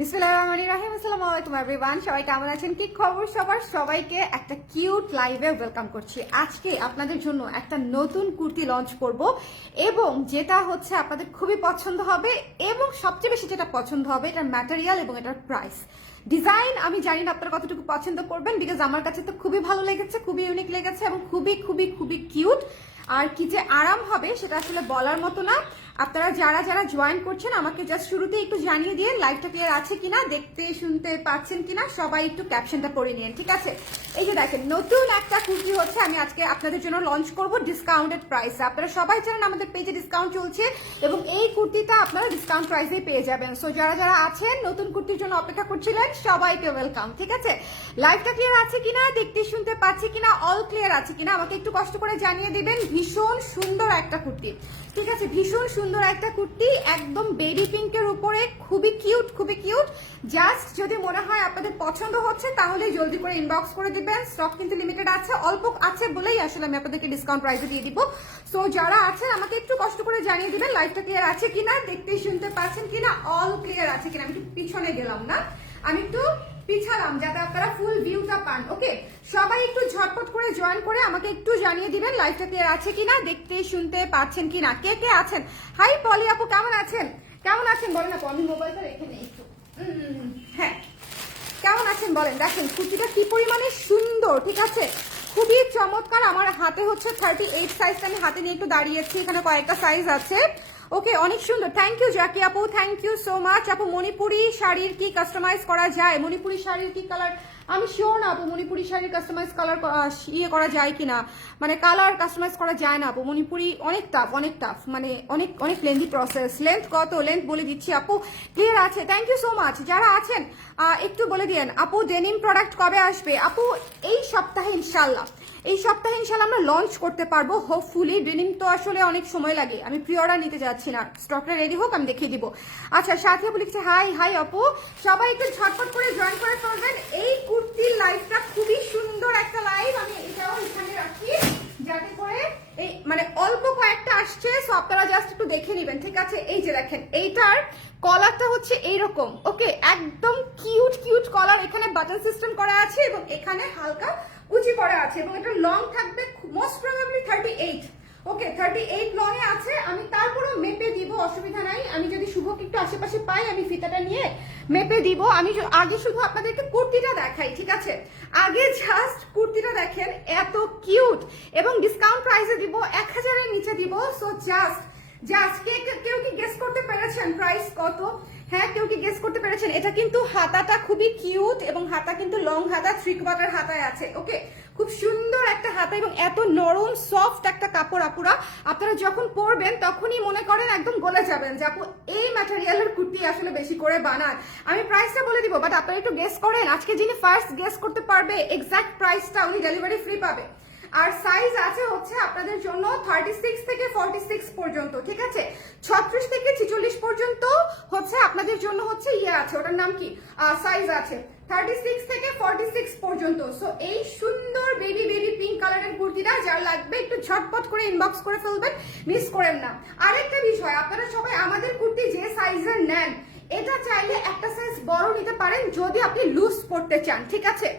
বিসমিল্লাহিররহমানিররহিম। আসসালামু আলাইকুম এভরিওয়ান, সবাই কেমন আছেন? কি খবর সবার? সবাইকে একটা কিউট লাইভে ওয়েলকাম করছি। আজকে আপনাদের জন্য একটা নতুন কুর্তি লঞ্চ করব এবং যেটা হচ্ছে আপনাদের খুবই পছন্দ হবে এবং সবচেয়ে বেশি যেটা পছন্দ হবে এটার ম্যাটেরিয়াল এবং এটার প্রাইস। ডিজাইন আমি জানি না আপনারা কতটুকু পছন্দ করবেন, বিকজ আমার কাছে তো খুবই ভালো লেগেছে, খুবই ইউনিক লেগেছে এবং খুবই খুবই খুবই কিউট। আর কি যে আরাম হবে সেটা আসলে বলার মতো না। আপনারা যারা যারা জয়েন করছেন আমাকে জাস্ট শুরুতে একটু জানিয়ে দিয়ে লাইভটা ক্লিয়ার আছে কিনা, দেখতে শুনতে পাচ্ছেন কিনা, সবাই একটু ক্যাপশনটা পড়ে নিন, ঠিক আছে? এই যে দেখেন নতুন একটা কুর্তি হচ্ছে আমি আজকে আপনাদের জন্য লঞ্চ করব ডিসকাউন্টেড প্রাইসে। আপনারা সবাই জানেন আমাদের পেজে ডিসকাউন্ট চলছে এবং এই কুর্তিটা আপনারা ডিসকাউন্ট প্রাইসেই পেয়ে যাবেন। সো যারা যারা আছেন নতুন কুর্তির জন্য অপেক্ষা করছিলেন সবাইকে ওয়েলকাম, ঠিক আছে? লাইভটা ক্লিয়ার আছে কিনা, দেখতে শুনতে পাচ্ছি কিনা, অল ক্লিয়ার আছে কিনা আমাকে একটু কষ্ট করে জানিয়ে দিবেন। ভীষণ সুন্দর একটা কুর্তি, ঠিক আছে? ভীষণ সুন্দর একটা কুর্তি, একদম বেবি পিঙ্কের উপরে, খুবই কিউট, খুবই কিউট। জাস্ট যদি মনে হয় আপনাদের পছন্দ হচ্ছে তাহলে জলদি করে ইনবক্স করে দিবেন। স্টক কিন্তু লিমিটেড আছে, অল্প আছে বলেই আসলে আমি আপনাদেরকে ডিসকাউন্ট প্রাইসে দিয়ে দিব। সো যারা আছেন আমাকে একটু কষ্ট করে জানিয়ে দিবেন লাইভটা ক্লিয়ার আছে কিনা, দেখতে শুনতে পাচ্ছেন কিনা, অল ক্লিয়ার আছে কিনা। আমি একটু পিছনে গেলাম না, আমি একটু পিছালাম যাতে আপনারা ফুল ভিউটা পান। ওকে, সবাই একটু ঝটপট করে জয়েন করে আমাকে একটু জানিয়ে দিবেন লাইভটা ক্লিয়ার আছে কিনা, দেখতে শুনতে পাচ্ছেন কিনা, কে কে আছেন। হাই পলি আপু, কেমন আছেন? কেমন আছেন বলেন আপু, আমি মোবাইলটা রেখে নেই একটু। হ্যাঁ, কেমন আছেন বলেন। দেখেন কুর্তিটা কি পরিমাণে সুন্দর, ঠিক আছে? খুবই চমৎকার। আমার হাতে হচ্ছে 38 সাইজটা আমি হাতে নিয়ে একটু দাঁড়িয়েছি, এখানে কয়েকটা সাইজ আছে। ওকে, অনেক সুন্দর। থ্যাংক ইউ জাকি আপু, থ্যাংক ইউ সো মাচ আপু। মণিপুরি শাড়ির কি কাস্টমাইজ করা যায়? মণিপুরি শাড়ির কি কালার আমি শিওর না আপু। মণিপুরি শাড়ির কাস্টমাইজ কালার ইয়ে করা যায় কিনা, মানে কালার কাস্টমাইজ করা যায় না আপু। মণিপুরি অনেক টাফ, অনেক টাফ, মানে অনেক অনেক লেন্থি প্রসেস। লেন্থ কত, লেন্থ বলে দিচ্ছি আপু, ক্লিয়ার আছে। Thank you so much. যারা আছেন একটু বলে দিয়েন আপু ডেনিম প্রোডাক্ট কবে আসবে? আপু এই সপ্তাহে ইনশাল্লাহ, এই সপ্তাহে ইনশাল্লাহ আমরা লঞ্চ করতে পারবো হোপফুলি। ডেনিম তো আসলে অনেক সময় লাগে, আমি প্রি অর্ডার নিতে যাচ্ছি না, স্টকটা রেডি হোক আমি দেখিয়ে দিব। আচ্ছা, সাথে লিখছে হাই হাই আপু, সবাই একটু ঝটপট করে জয়েন করে ফেলবেন। এই কুর্তির লাইভটা খুবই সুন্দর একটা লাইভ, আমি এটাও এখানে রাখি যাতে করে এই মানে অল্প কয়েকটা আসছে, সো আপনারা জাস্ট একটু দেখে নেবেন, ঠিক আছে? এই যে দেখেন এইটার কলারটা হচ্ছে এইরকম। ওকে, একদম কিউট কিউট কলার, এখানে বাটন সিস্টেম করা আছে এবং এখানে হালকা কুচি করা আছে এবং এটা লং থাকবে মোস্ট প্রবাবলি 38। ওকে, 38 লং এ আছে। আমি তারপরও মেপে দিব, অসুবিধা নাই। আমি যদি শুভকে একটু আশেপাশে পাই আমি ফিতাটা নিয়ে মেপে দিব। আমি আগে শুধু আপনাদেরকে কুর্তিটা দেখাই, ঠিক আছে? আগে জাস্ট কুর্তিটা দেখেন, এত কিউট এবং ডিসকাউন্ট প্রাইসে দিব, 1000 এর নিচে দিব। সো জাস্ট জাস্ট কেউ কি গেস করতে পেরেছেন প্রাইস কত? হ্যাঁ, কেউ কি গেস করতে পেরেছেন? এটা কিন্তু হাতাটা খুবই কিউট এবং হাতা কিন্তু লং হাতা, 3/4 হাতায় আছে। ওকে, খুব সুন্দর একটা হাতা এবং এত নরম সফট একটা কাপড় আপুরা, আপনারা যখন পরবেন তখনই মনে করেন একদম গলে যাবেন যে আপু এই ম্যাটেরিয়ালের কুর্তি আসলে বেশি করে বানান। আমি প্রাইসটা বলে দিব, বাট আপনারা একটু গেস করেন। আজকে যিনি ফার্স্ট গেস করতে পারবে এক্সাক্ট প্রাইসটা উনি ডেলিভারি ফ্রি পাবে। আর সাইজ আছে হচ্ছে আপনাদের জন্য 36 থেকে 46 পর্যন্ত, ঠিক আছে? 36 থেকে 46 পর্যন্ত হচ্ছে আপনাদের জন্য হচ্ছে ইয়ে আছে, ওটার নাম কি, সাইজ আছে 36 থেকে 46 পর্যন্ত। সো এই সুন্দর বেবি বেবি পিঙ্ক কালারের কুর্তিটা যার লাগবে একটু ঝটপট করে ইনবক্স করে ফেলবেন, মিস করেন না। আরেকটা বিষয়, আপনারা সবাই আমাদের কুর্তি যে সাইজের নেন এটা চাইলে একটা সাইজ বড় নিতে পারেন যদি আপনি লুজ পড়তে চান, ঠিক আছে?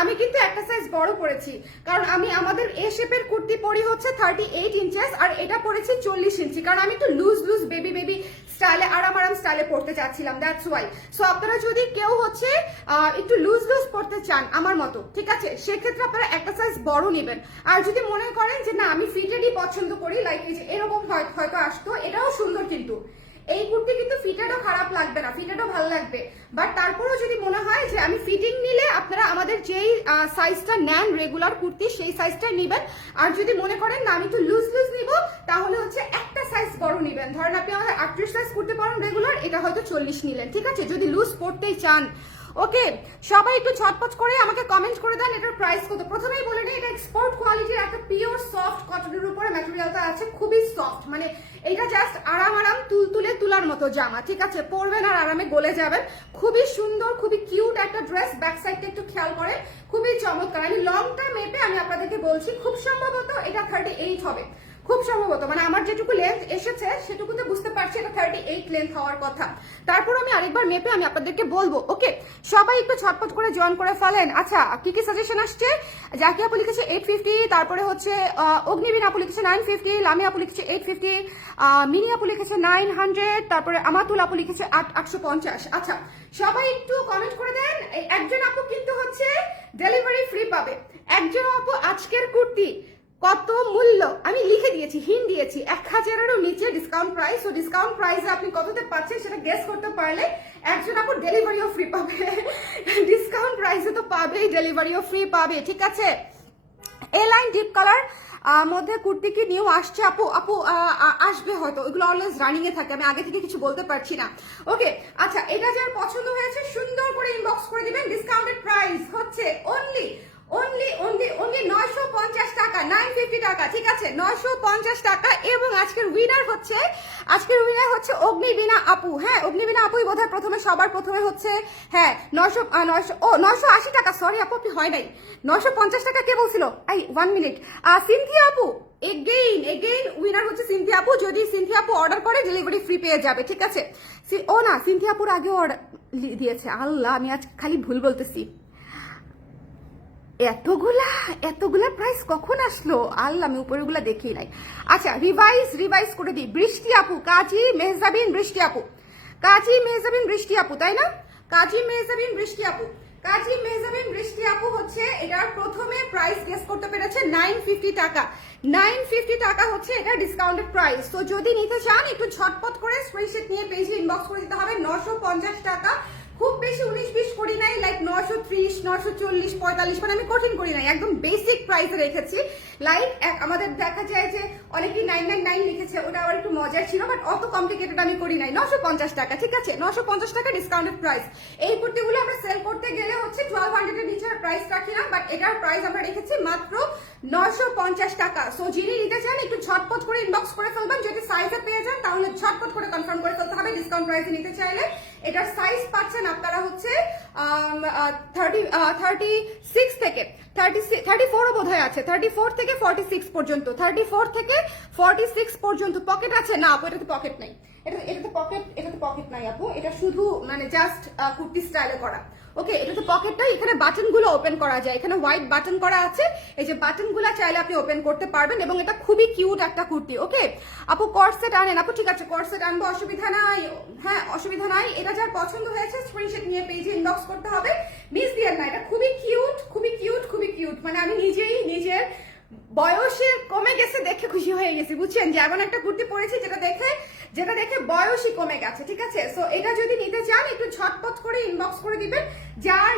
আমি কিন্তু একটা সাইজ বড় পরেছি কারণ আমি আমাদের এ শেপের কুর্তি পরি হচ্ছে 38 ইঞ্চেস আর এটা পরেছি 40 ইঞ্চি, কারণ আমি একটু লুজ লুজ বেবি বেবি স্টাইলে আরাম আরাম স্টাইলে পড়তে চাচ্ছিলাম, দ্যাটস ওয়াই। সো আপনারা যদি কেউ হচ্ছে একটু লুজ লুজ পড়তে চান আমার মতো, ঠিক আছে, সেক্ষেত্রে আপনারা একটা সাইজ বড় নেবেন। আর যদি মনে করেন যে না আমি ফিটেডই পছন্দ করি, লাইক এই যে এরকম হয়তো আসতো, এটাও সুন্দর কিন্তু এই কুর্তি কিন্তু ফিটেডও খারাপ লাগবে না, ফিটেডও ভালো লাগবে। বাট তারপরেও যদি মনে হয় যে আমি ফিটিং নিলে আপনারা আমাদের যেই সাইজটা নেন রেগুলার কুর্তি সেই সাইজটা নেবেন। আর যদি মনে করেন না আমি একটু লুজ লুজ নিব তাহলে হচ্ছে একটা সাইজ বড় নেবেন। ধরেন আপনি আমাদের 38 সাইজ করতে পারেন রেগুলার, এটা হয়তো 40 নিলেন, ঠিক আছে, যদি লুজ পড়তেই চান। ওকে, সবাই একটু ঝটপট করে আমাকে কমেন্ট করে দেন এটার প্রাইস কত। প্রথমেই বলে নিই এটা এক্সপোর্ট কোয়ালিটির একটা পিওর সফট কটনের উপরে ম্যাটেরিয়ালটা আছে, খুবই সফট, মানে এটা জাস্ট আরাম আরাম তুলতুলে তুলার মতো জামা, ঠিক আছে? পরবেন আর আরামে গলে যাবেন। খুবই সুন্দর, খুবই কিউট একটা ড্রেস। ব্যাক সাইডটা একটু খেয়াল করেন, খুবই চমৎকার। আমি লংটা মেপে আমি আপনাদেরকে বলছি, খুব সম্ভবত এটা 38 হবে, খুব সম্ভবত, মানে আমার যেটুকু লেন্থ এসেছে সেটুকুতে বুঝতে পারছি এটা 38 লেন্থ হওয়ার কথা। তারপর আমি আরেকবার মেপে আমি আপনাদেরকে বলবো। ওকে, সবাই একটু ছটপট করে জয়েন করে ফেলেন। আচ্ছা, কি কি সাজেশন আসছে? জাকি আপু লিখেছে 850, তারপরে হচ্ছে অগ্নিবীণ আপু লিখেছে 950, লামি আপু লিখেছে 850, মিনি আপু লিখেছে 900, তারপরে আমাতুল আপু লিখেছে 850। আচ্ছা, সবাই একটু কমেন্ট করে দেন। একজন আপু কিন্তু হচ্ছে ডেলিভারি ফ্রি পাবে। একজন আপু আজকের কুর্তি কত মূল্য আমি লিখে দিয়েছি, হিন্ট দিয়েছি, 1000-এরও নিচে ডিসকাউন্ট প্রাইস। ও ডিসকাউন্ট প্রাইসে আপনি কততে পাচ্ছেন সেটা গেস করতে পারলে একজন আপু ডেলিভারিও ফ্রি পাবে। ডিসকাউন্ট প্রাইসে তো পাবেই, ডেলিভারিও ফ্রি পাবে, ঠিক আছে। এ লাইন ডিপ কালার মধ্যে কুর্তি কি নিউ আসছে আপু? আপু আসবে হয়তো, ওইগুলো অলওয়েজ রানিং এ থাকে, আমি আগে থেকে কিছু বলতে পারছি না। ওকে, আচ্ছা, এটা যার পছন্দ হয়েছে সুন্দর করে ইনবক্স করে দিবেন। ডিসকাউন্টেড প্রাইস হচ্ছে অনলি 950 টাকা, 950 টাকা, ঠিক আছে, 950 টাকা। এবং আজকের উইনার হচ্ছে অগ্নিবীণা আপু। হ্যাঁ, অগ্নিবীণা আপুই বোধহয় প্রথমে, সবার প্রথমে হচ্ছে, হ্যাঁ, 980 টাকা। সরি আপু, আপনি হয় নাই, 950 টাকা কে বলছিল? 1 মিনিট। সিনথিয়া আপু এগেইন উইনার হচ্ছে সিনথিয়া আপু। যদি সিনথিয়া আপু অর্ডার করে ডেলিভারি ফ্রি পেয়ে যাবে, ঠিক আছে। ও না, সিনথিয়া আপুর আগে অর্ডার দিয়েছে। আল্লাহ, আমি আজ খালি ভুল বলতেছি। এতগুলা প্রাইস কখন আসলো? আল্লাহ, আমি উপরেগুলা দেখি নাই। আচ্ছা, রিভাইজ করে দিই। বৃষ্টি আপু, কাজী মেহজাবিন বৃষ্টি আপু, তাই না? কাজী মেহজাবিন বৃষ্টি আপু হচ্ছে এটার প্রথমে প্রাইস গেস করতে পেরেছে 950 টাকা। 950 টাকা হচ্ছে এটা ডিসকাউন্টেড প্রাইস। তো যদি নিতে চান একটু ঝটপট করে স্ক্রিনশট নিয়ে পেজে ইনবক্স করে দিতে হবে। 950 টাকা, খুব বেশি 19-20 করি নাই, লাইক 930, 940, 45, মানে আমি কঠিন করি নাই, একদম বেসিক প্রাইসে রেখেছি। লাইক আমাদের দেখা যায় যে অনেকেই 999 লিখেছে, ওটা আবার একটু মজার ছিল, বাট অত কমপ্লিকেটেড আমি করি নাই। 950 টাকা, ঠিক আছে, 950 টাকা ডিসকাউন্টেড প্রাইস। এই কুর্তিগুলো আমরা সেল করতে গেলে হচ্ছে 1200 এর নিচে প্রাইস রাখি না, বাট এটার প্রাইস আমরা রেখেছি মাত্র 950 টাকা। সো যিনি নিতে চান একটু ঝটপট করে ইনবক্স করে ফেলবেন। যদি সাইজে পেয়ে যান তাহলে ঝটপট করে কনফার্ম করে ফেলতে হবে। ডিসকাউন্ট প্রাইসে নিতে চাইলে এটার সাইজ পাচ্ছেন আপনারা হচ্ছে 36 থেকে 34 বোধহয় আছে, 34 থেকে 46 পর্যন্ত, 34 থেকে 46 পর্যন্ত। পকেট আছে না আপু? এটাতে পকেট নাই, এটাতে পকেট নাই আপু, এটা শুধু মানে জাস্ট কুর্তি স্টাইলে করা। ওকে, এটাতে পকেট নাই, এখানে বাটন গুলো ওপেন করা যায়, এখানে হোয়াইট বাটন করা আছে, এই যে বাটন গুলা চাইলে আপনি ওপেন করতে পারবেন। এবং এটা খুবই কিউট একটা কুর্তি। ওকে আপু, কর্সেট আনেন আপু? ঠিক আছে, কর্সেট আনবো, অসুবিধা নাই। হ্যাঁ, অসুবিধা নাই। এটা যার পছন্দ হয়েছে স্ক্রিনশট নিয়ে পেজে ইনবক্স করতে হবে, মিস দিয়েন না। এটা খুবই কিউট, মানে আমি নিজের বয়সে কমে গেছে দেখে খুশি হয়ে গেছি, বুঝছেন, যে এমন একটা কুর্তি পরেছি যেটা দেখে বয়সই কমে গেছে, ঠিক আছে। সো এটা যদি নিতে চান একটু ঝটপট করে ইনবক্স করে দিবেন। যার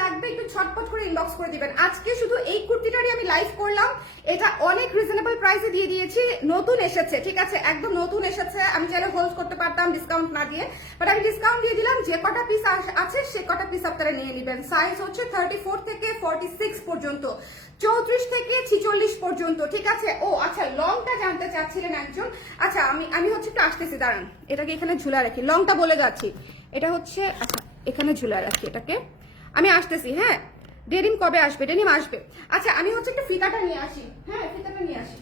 লাগবে একটু ঝটপট করে ইনবক্স করে দিবেন। আজকে শুধু এই কুর্তিটারই আমি লাইভ করলাম, এটা অনেক রিজনেবল প্রাইসে দিয়ে দিয়েছি, নতুন এসেছে, ঠিক আছে, একদম নতুন এসেছে। আমি চাইলে হোল্ড করতে পারতাম ডিসকাউন্ট না দিয়ে, বাট আমি ডিসকাউন্ট দিয়ে দিলাম। যে কটা পিস আছে সে কটা পিস আপনারা নিয়ে নেবেন। সাইজ হচ্ছে 34 থেকে 46 পর্যন্ত, 34 থেকে 46 পর্যন্ত, ঠিক আছে। ও আচ্ছা, লংটা জানতে চাচ্ছিলেন একজন। আচ্ছা, আমি হচ্ছে একটু আসতেছি, দাঁড়ান, এটাকে এখানে ঝুলা রাখি, লংটা বলে যাচ্ছি। এটা হচ্ছে, আচ্ছা এখানে ঝুলা রাখি এটাকে, আমি আসতেছি। হ্যাঁ, ডেনিম কবে আসবে? ডেনিম আসবে। আচ্ছা, আমি হচ্ছে একটু ফিতাটা নিয়ে আসি। হ্যাঁ, ফিতাটা নিয়ে আসি।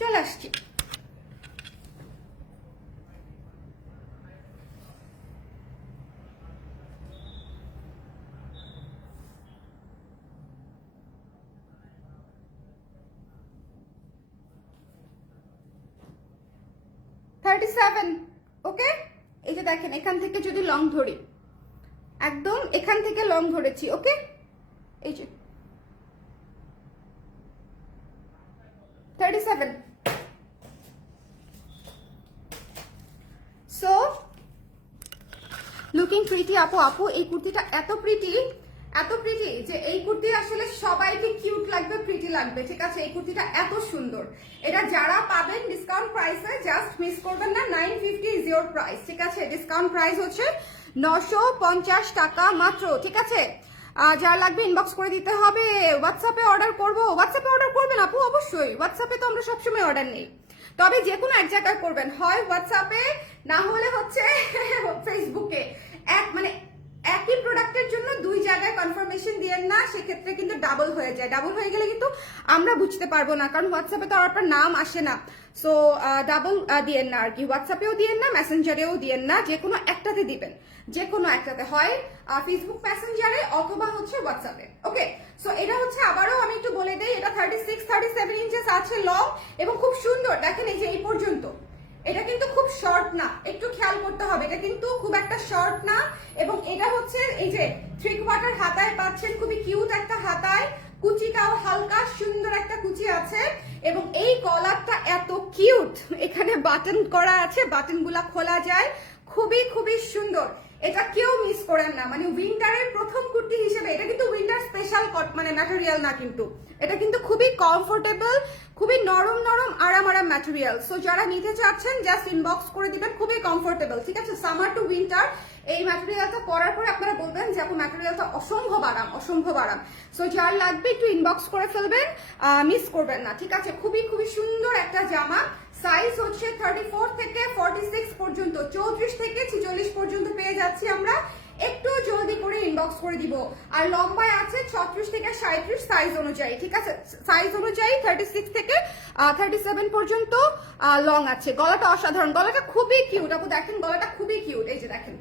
চলে আসছি। ওকে, এই যে দেখেন, এখান থেকে যদি লং ধরি, একদম এখান থেকে লং ধরেছি। ওকে, এই যে 37। সো লুকিং প্রিটি আপু, এই কুর্তিটা এত প্রিটি যে এই কুর্তি আসলে সবাইকে কিউট লাগবে, প্রিটি লাগবে, ঠিক আছে। এই কুর্তিটা এত সুন্দর, এটা যারা পাবেন ডিসকাউন্ট প্রাইসে জাস্ট মিস করবেন না। 950 ইজ ইওর প্রাইস, ঠিক আছে। ডিসকাউন্ট প্রাইস হচ্ছে 950 টাকা মাত্র, ঠিক আছে। যার লাগবে ইনবক্স করে দিতে হবে। হোয়াটসঅ্যাপে অর্ডার করবেন আপু? অবশ্যই, হোয়াটসঅ্যাপে তো আমরা সবসময় অর্ডার নেই। তবে যে কোনো এক জায়গায় করবেন, হয় হোয়াটসঅ্যাপে না হলে হচ্ছে ফেসবুকে। মানে একই প্রোডাক্টের জন্য দুই জায়গায় কনফার্মেশন দিয়েন না, সেক্ষেত্রে কিন্তু ডাবল হয়ে যায়। ডাবল হয়ে গেলে কিন্তু আমরা বুঝতে পারবো না, কারণ হোয়াটসঅ্যাপে তো আর আপনার নাম আসে না। সো ডাবল দিয়েন না আর কি, হোয়াটসঅ্যাপেও দিয়েন না, মেসেঞ্জারেও দিয়েন না, যে কোনো একটাতে দিবেন, যে কোনো একটাতে, হয় ফেসবুক মেসেঞ্জারে অথবা হচ্ছে হোয়াটসঅ্যাপে। ওকে, সো এটা হচ্ছে আবারও আমি একটু বলে দেই, এটা 36-37 ইঞ্চেস আছে লং এবং খুব সুন্দর। দেখেন এই যে এই পর্যন্ত, এটা কিন্তু খুব শর্ট না, একটু খেয়াল করতে হবে, এটা কিন্তু খুব একটা শর্ট না। এবং এটা হচ্ছে এই যে 3/4 হাতায় পাচ্ছেন, খুবই কিউট একটা হাতায়, কুচিটাও হালকা সুন্দর একটা কুচি আছে। এবং এই কলারটা এত কিউট, এখানে বাটন করা আছে, বাটনগুলা খোলা যায়, খুবই খুবই সুন্দর। এটা কেউ মিস করেন না, মানে উইন্টারের প্রথম কুর্তি হিসেবে। এটা কিন্তু উইন্টার স্পেশাল মানে ম্যাটেরিয়াল না, কিন্তু এটা কিন্তু খুবই কমফোর্টেবল, খুবই নরম নরম আরাম আরাম ম্যাটেরিয়াল। সো যারা নিতে চাচ্ছেন জাস্ট ইনবক্স করে দিবেন, খুবই কমফোর্টেবল, ঠিক আছে। সামার টু উইন্টার এই ম্যাটেরিয়ালটা পরার পরে আপনারা বলবেন যে আপু ম্যাটেরিয়ালটা অসম্ভব আরাম, অসম্ভব আরাম। সো যার লাগবে একটু ইনবক্স করে ফেলবেন, মিস করবেন না, ঠিক আছে। খুবই খুবই সুন্দর একটা জামা। সাইজ হচ্ছে 34 থেকে 46 পর্যন্ত, 34 থেকে 46 পর্যন্ত পেয়ে যাচ্ছি আমরা। একটু জলদি করে ইনবক্স করে দিব। আর লম্বায় আছে 36 থেকে 37 সাইজ অনুযায়ী, ঠিক আছে। সাইজ অনুযায়ী 36 থেকে 37 পর্যন্ত লং আছে। গলাটা অসাধারণ, গলাটা খুবই কিউট আপু, দেখেন গলাটা খুবই কিউট, এই যে দেখেন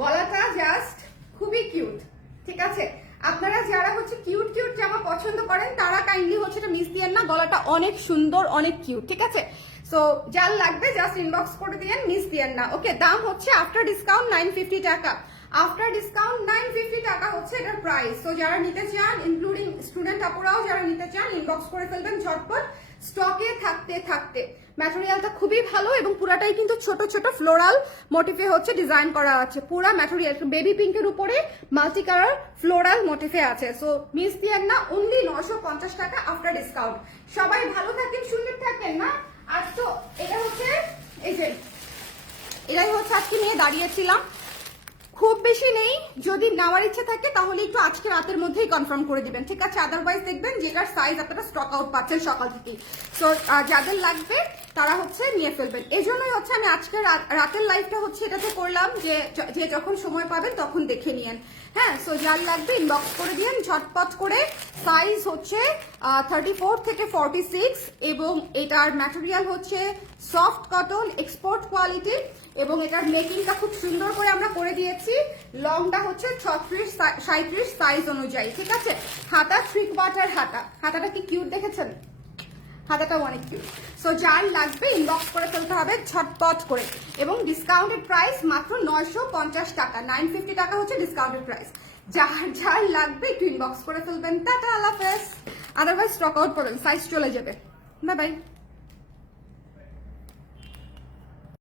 গলাটা জাস্ট খুবই কিউট, ঠিক আছে। আপনারা যারা হচ্ছে কিউট কিউট জামা পছন্দ করেন তারা কাইন্ডলি হচ্ছে এটা মিস দিয়েন না, গলাটা অনেক সুন্দর, অনেক কিউট, ঠিক আছে। সো যার লাগবে জাস্ট ইনবক্স করে দিয়েন, মিস দিয়েন না। ওকে, দাম হচ্ছে আফটার ডিসকাউন্ট 950 টাকা। আফটার ডিসকাউন্ট 950 টাকা হচ্ছে এটার প্রাইস। তো যারা নিতে চান, ইনক্লুডিং স্টুডেন্ট আপুরাও যারা নিতে চান, ইনবক্স করে ফেলবেন ঝটপট, স্টকে থাকতে থাকতে। ম্যাটেরিয়ালটা খুবই ভালো এবং পুরাটাই কিন্তু ছোট ছোট ফ্লোরাল মোটিফে হচ্ছে ডিজাইন করা আছে। পুরা ম্যাটেরিয়াল বেবি পিঙ্কের উপরে মাল্টি কালার ফ্লোরাল মোটিফে আছে। সো মিস দিয়েন না, অনলি 950 টাকা আফটার ডিসকাউন্ট। সবাই ভালো থাকেন, সুন্দর থাকেন না। আজ তো এটা হচ্ছে এই যে এটাই হচ্ছে আজকে নিয়ে দাঁড়িয়েছিলাম, খুব বেশি নেই, যদি নেওয়ার ইচ্ছে থাকে তাহলে একটু আজকে রাতের মধ্যেই কনফার্ম করে দিবেন, ঠিক আছে। আদারওয়াইজ দেখবেন যেটার সাইজ আপনারা স্টক আউট পাচ্ছেন সকাল থেকেই। সো যাদের লাগবে তারা হচ্ছে নিয়ে ফেলবেন। এই জন্যই হচ্ছে আমি আজকে রাতের লাইভটা হচ্ছে এটাতে করলাম, যে যখন সময় পাবেন তখন দেখে নিয়েন। হ্যাঁ, সো যার লাগবে ইনবক্স করে দিয়েন ঝটপট করে। সাইজ হচ্ছে 34 থেকে 46 এবং এটার ম্যাটেরিয়াল হচ্ছে সফট কটন এক্সপোর্ট কোয়ালিটি এবং এটার মেকিংটা খুব সুন্দর করে আমরা করে দিয়েছি। লংটা হচ্ছে 36-37 সাইজ অনুযায়ী, ঠিক আছে। হাতা 3/4 হাতা, হাতাটা কি কিউট দেখেছেন, হাতাটা অনেক কিউট। সো যার লাগবে ইনবক্স করে ফেলতে হবে ঝটপট করে। এবং ডিসকাউন্টেড প্রাইস মাত্র 950 টাকা, 950 টাকা হচ্ছে ডিসকাউন্টেড প্রাইস। যার লাগবে একটু ইনবক্স করে ফেলবেন। টাটা, আল্লাহ হাফেজ। আদারওয়াইজ স্টক আউট করবেন, সাইজ চলে যাবে। Bye bye.